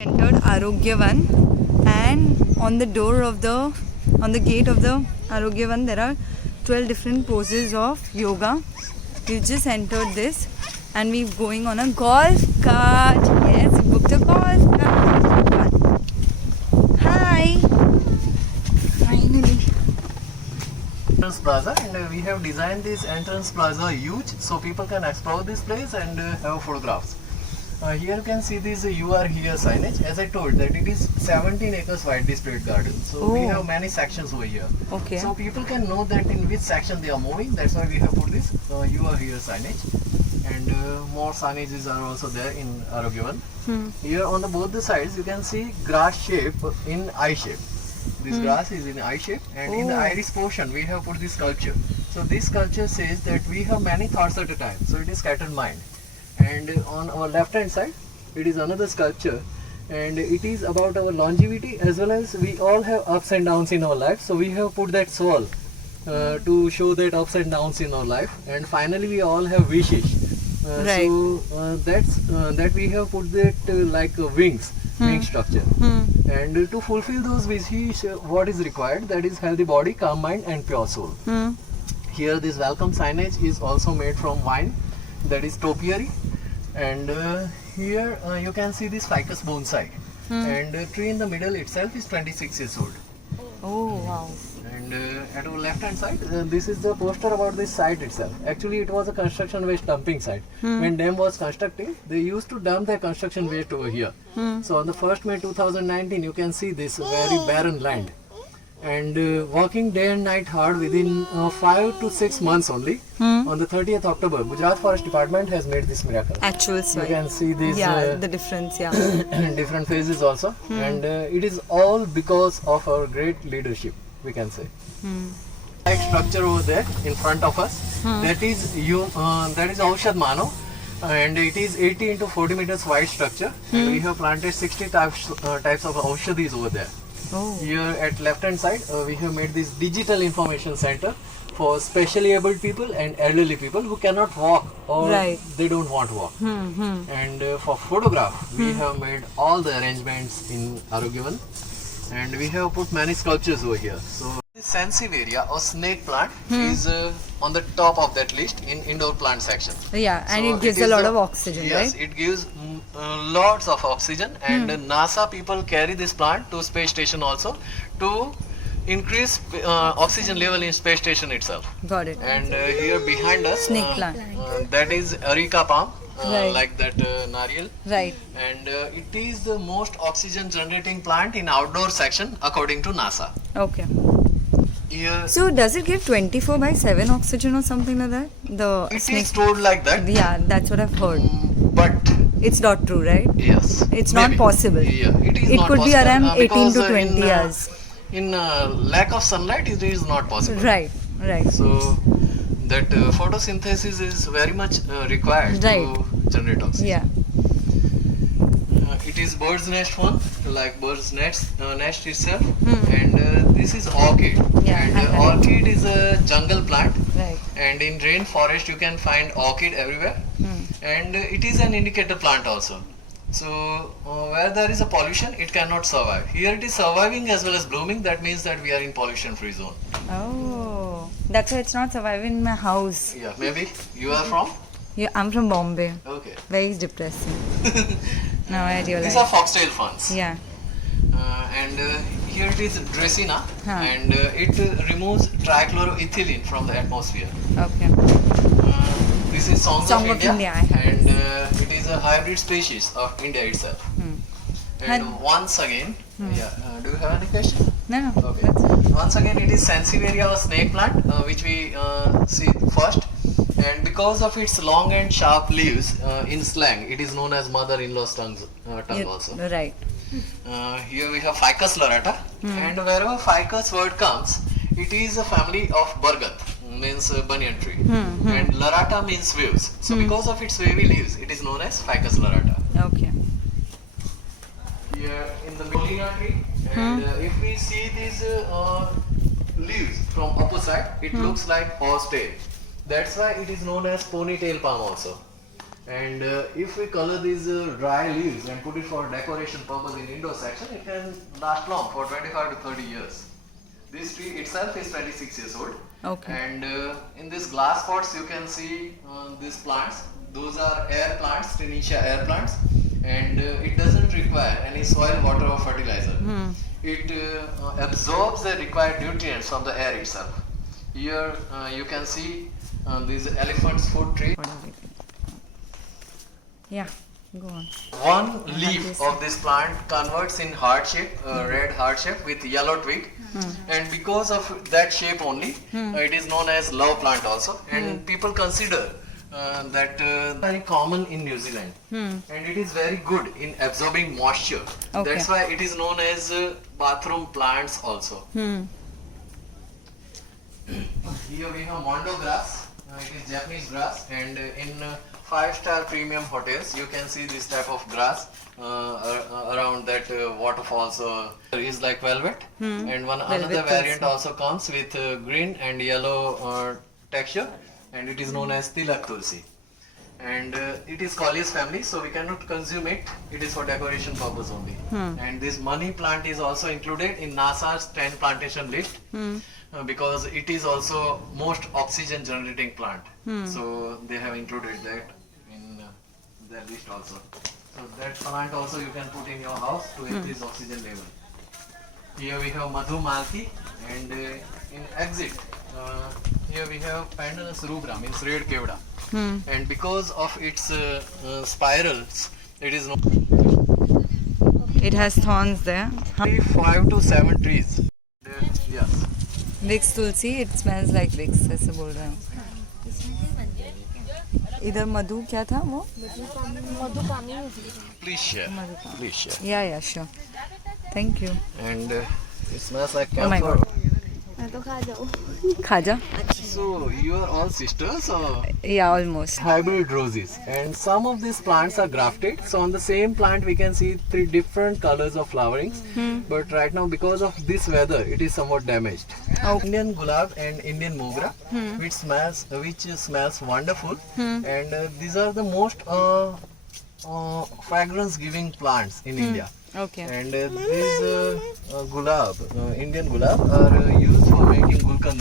Entered Arogyavan, and on the gate of the Arogyavan there are 12 different poses of yoga. We just entered this and we're going on a golf cart. Yes, we booked a golf cart. Hi! Finally. Entrance plaza, and we have designed this entrance plaza huge so people can explore this place and have photographs. Here you can see this "You Are Here" signage. As I told that it is 17 acres wide displayed garden. So we have many sections over here. Okay. So people can know that in which section they are moving. That's why we have put this "You Are Here" signage. And more signages are also there in Arogyavan. Here on the both the sides you can see grass shape in I shape. This grass is in I shape, and in the iris portion we have put this sculpture. So this sculpture says that we have many thoughts at a time. So it is scattered mind. And on our left hand side it is another sculpture, and it is about our longevity as well as we all have ups and downs in our life. So we have put that soul to show that ups and downs in our life, and finally we all have wishes. Right. So that we have put that like wings, wing structure. And to fulfill those wishes, what is required, that is healthy body, calm mind and pure soul. Here this welcome signage is also made from wine, that is topiary. And here you can see this ficus bonsai, and the tree in the middle itself is 26 years old. Oh wow. And at our left hand side, this is the poster about this site itself. Actually it was a construction waste dumping site. When dam was constructing, they used to dump their construction waste over here. So on the 1st May 2019 you can see this very barren land. And working day and night hard within 5 to 6 months only, on the 30th October, Gujarat Forest Department has made this miracle. Actual soil. You can see these the difference, different phases also. And it is all because of our great leadership, we can say. Like structure over there in front of us, that is Aushad Mano, and it is 80 into 40 meters wide structure, and we have planted 60 types of Aushadis over there. Here at left hand side we have made this digital information center for specially abled people and elderly people who cannot walk or they don't want to walk. And for photograph we have made all the arrangements in Arogyavan, and we have put many sculptures over here. So this Sansevieria or snake plant is on the top of that list in indoor plant section. Yeah, and So it gives is a lot the- of oxygen, yes, right? it gives lots of oxygen, and NASA people carry this plant to space station also to increase oxygen level in space station itself. Got it. And here behind us, Snake plant. that is areca palm, Right. like that nariyal. Right. And it is the most oxygen generating plant in outdoor section according to NASA. Okay. Here So does it give 24/7 oxygen or something like that? The it snake. is stored like that, Yeah, that's what I've heard. but It's not true, right? yes, It's not possible. Yeah, it is It not could be possible, around 18 because, to 20 hours. In lack of sunlight, it is not possible. Right. Right. So that photosynthesis is very much required Right. to generate oxygen. Yeah. It is bird's nest one, like bird's nest itself, and this is orchid. Yeah, And I have it. orchid is a jungle plant, Right. and in rainforest you can find orchid everywhere, and it is an indicator plant also. So where there is a pollution, it cannot survive. Here it is surviving as well as blooming. That means that we are in pollution free zone. Oh, that's why it's not surviving in my house. Yeah, maybe you are from. Yeah, I'm from Bombay. Okay. Very depressing. Now I These are realize. foxtail ferns. Yeah. And here it is Dracaena, Huh. and it removes trichloroethylene from the atmosphere. Okay. This is Song Song of of India, India, I have and it is a hybrid species of India itself. And And- once again, do you have any question? No, no. Okay. That's it. Once again, it is Sansevieria or snake plant, which we see first. And because of its long and sharp leaves, in slang, it is known as mother-in-law's tongue also. Right. Here we have Ficus lorata, and wherever Ficus word comes, it is a family of Bargat, means banyan tree, and lorata means waves. So because of its wavy leaves, it is known as Ficus lorata. Okay. Here in the Molina tree, and if we see these leaves from opposite, it looks like horse tail. That's why it is known as ponytail palm also. And if we color these dry leaves and put it for decoration purpose in indoor section, it can last long for 25 to 30 years. This tree itself is 26 years old. Okay. And in these glass pots you can see these plants. Those are air plants, Tenacia air plants, and it doesn't require any soil, water or fertilizer. It absorbs the required nutrients from the air itself. Here you can see these elephant's foot tree. Yeah, go on. One leaf of this plant converts in heart shape, red heart shape with yellow twig, and because of that shape only, it is known as love plant also. And people consider that very common in New Zealand, and it is very good in absorbing moisture. Okay. That's why it is known as bathroom plants also. Here we have mondo grass. It is Japanese grass, and in 5-star premium hotels you can see this type of grass around that waterfalls is like velvet, and another variant also comes with green and yellow texture, and it is known as tilak tulsi, and it is Colliers family, so we cannot consume it. It is for decoration purpose only. And this money plant is also included in NASA's 10 plantation list. Because it is also most oxygen generating plant, so they have included that in their list also. So that plant also you can put in your house to increase oxygen level. Here we have Madhumalti, and in exit here we have Pandanus rubra, means red kevda, and because of its spirals, it is It has thorns there. 5 to 7 trees. Yes. Vicks Tulsi, it smells like Vicks, ऐसे बोल रहे हैं. इधर मधु क्या था वो? Please share. Please share. Yeah, sure. Thank you. And it smells like Oh my camphor. God. खा जा. So you are all sisters or Yeah, almost. hybrid roses, and some of these plants are grafted. So on the same plant we can see 3 different colors of flowerings. But right now because of this weather it is somewhat damaged. Indian gulab and Indian mogra, which smells wonderful, and these are the most fragrance giving plants in India. Okay. And these gulab, Indian gulab, are used for making gulkand.